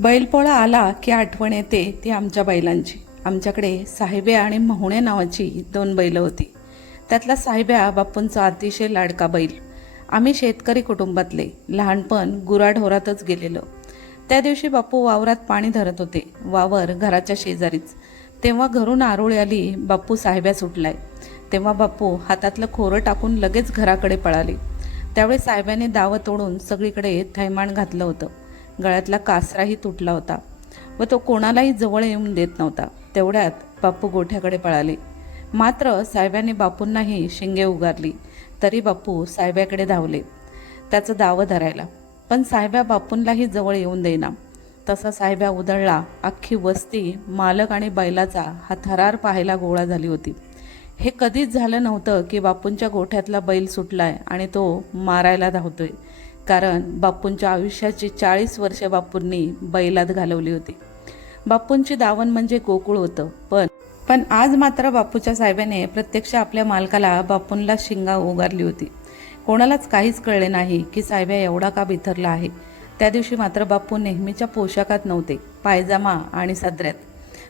बैलपोळा आला की आठवण येते ती आमच्या बैलांची. आमच्याकडे साहेब्या आणि महुणे नावाची दोन बैलं होती. त्यातला साहेब्या बाप्पूंचा अतिशय लाडका बैल. आम्ही शेतकरी कुटुंबातले लहानपण गुराढोरातच गेलेलो. त्या दिवशी बापू वावरात पाणी धरत होते. वावर घराच्या शेजारीच. तेव्हा घरून आरोळी आली बापू साहेब्या सुटलाय. तेव्हा बापू हातातलं खोरं टाकून लगेच घराकडे पळाले. त्यावेळी साहेबाने दावं तोडून सगळीकडे थैमान घातलं होतं. गळ्यातला कासराही तुटला होता व तो कोणालाही जवळ येऊन देत नव्हता. तेवढ्यात बापू गोठ्याकडे पळाले. मात्र साहेबांनी बापूंनाही शिंगे उगारली. तरी बापू साहेब्याकडे धावले. त्याचं दावं धरायला. पण साहेब्या बापूंलाही जवळ येऊन देईना. तसा साहेब्या उधळला अख्खी वस्ती मालक आणि बैलाचा हा थरार पाहायला गोळा झाली होती. हे कधीच झालं नव्हतं की बापूंच्या गोठ्यातला बैल सुटलाय आणि तो मारायला धावतोय. कारण बापूंच्या आयुष्याची चाळीस वर्ष बापूंनी बैलात घालवली होती. बापूंची दावण म्हणजे गोकुळ होतं पण पण आज मात्र बापूच्या साहेबाने प्रत्यक्ष आपल्या मालकाला बापूंला शिंगा उगारली होती. कोणालाच काहीच कळले नाही की साहेब्या एवढा का बिथरला आहे. त्या दिवशी मात्र बापू नेहमीच्या पोशाखात नव्हते पायजामा आणि सदऱ्यात.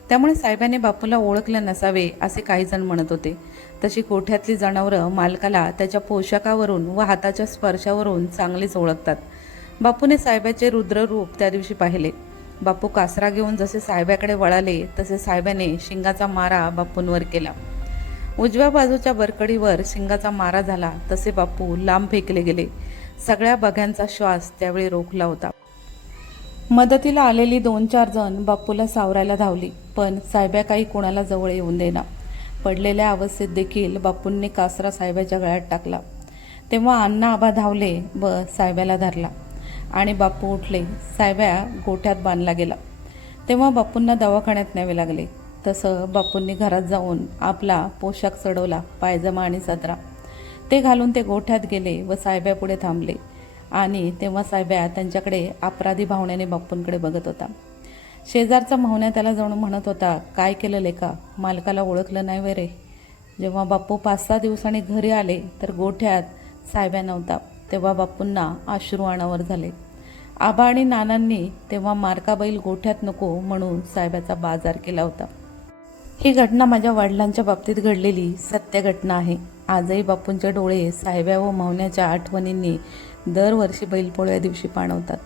त्यामुळे साहेबांनी बापूला ओळखले नसावे असे काही जण म्हणत होते. तशी कोठ्यातली जनावरं मालकाला त्याच्या पोशाखावरून व हाताच्या स्पर्शावरून चांगलीच ओळखतात. बापूने साहेबाचे रुद्ररूप त्या दिवशी पाहिले. बापू कासरा घेऊन जसे साहेबाकडे वळाले तसे साहेबाने शिंगाचा मारा बापूंवर केला. उजव्या बाजूच्या बरकडीवर शिंगाचा मारा झाला तसे बापू लांब फेकले गेले. सगळ्या बघ्यांचा श्वास त्यावेळी रोखला होता. मदतीला आलेली दोन चार जण बापूला सावरायला धावली पण साहेब्या काही कोणाला जवळ येऊन देना. पडलेल्या अवस्थेत देखील बापूंनी कासरा साहेबाच्या गळ्यात टाकला. तेव्हा अण्णा आबा धावले व साहेब्याला धरला आणि बापू उठले. साहेब्या गोठ्यात बांधला गेला. तेव्हा बापूंना दवाखान्यात न्यावे लागले. तसं बापूंनी घरात जाऊन आपला पोशाख चढवला पायजमा आणि सदरा. ते घालून ते गोठ्यात गेले व साहेब्यापुढे थांबले आणि तेव्हा साहेब्या त्यांच्याकडे अपराधी भावनेने बापूंकडे बघत होता. शेजारचा माहुण्या त्याला जाऊन म्हणत होता काय केलं लेका? मालकाला ओळखलं नाही वे रे जेव्हा बापू पाच सहा दिवसांनी घरी आले तर गोठ्यात साहेब्या नव्हता. तेव्हा बापूंना अश्रू अनावर झाले. आबा आणि नानांनी तेव्हा मारका बैल गोठ्यात नको म्हणून साहेबाचा बाजार केला होता. ही घटना माझ्या वडिलांच्या बाबतीत घडलेली सत्य घटना आहे. आजही बापूंचे डोळे साहेब्या व मावण्याच्या आठवणींनी दरवर्षी बैलपोळ्या दिवशी पाणवतात.